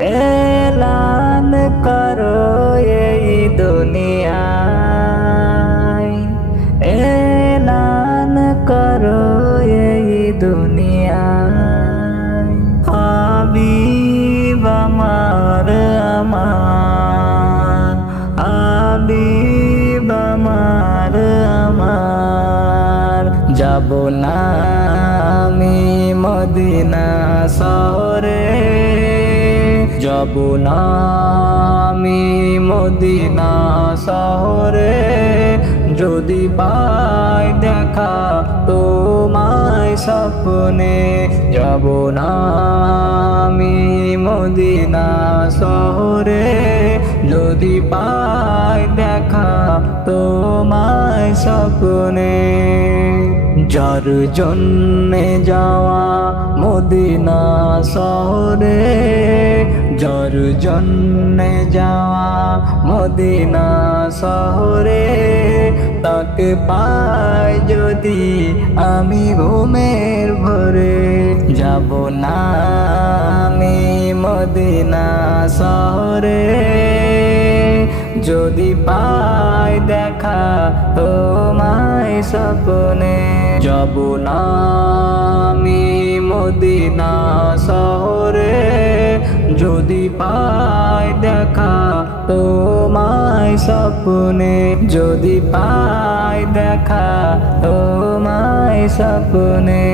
এলান করো এই দুনিয়ায়, এলান করো এই দুনিয়ায়। হাবিব আমার, আমার হাবিব আমার, আমার যাব না আমি মদিনা শহরে, যাব না আমি মদিনা শহরে, যদি পাই দেখা তোমায় স্বপ্নে। যাব না আমি মদিনা শহরে, যদি পাই দেখা তোমায় স্বপ্নে। যার জন্যে যাওয়া মদিনা শহরে, যার জন্যে যাওয়া মদিনা শহরে, তাকে পাই যদি আমি ঘুমের ভরে। যাব না আমি মদিনা শহরে, যদি পাই দেখা তোমায় স্বপ্নে। যাব না আমি মদিনা শহরে, যদি পাই দেখা তোমায় স্বপ্নে, যদি পাই দেখা তোমায় স্বপ্নে।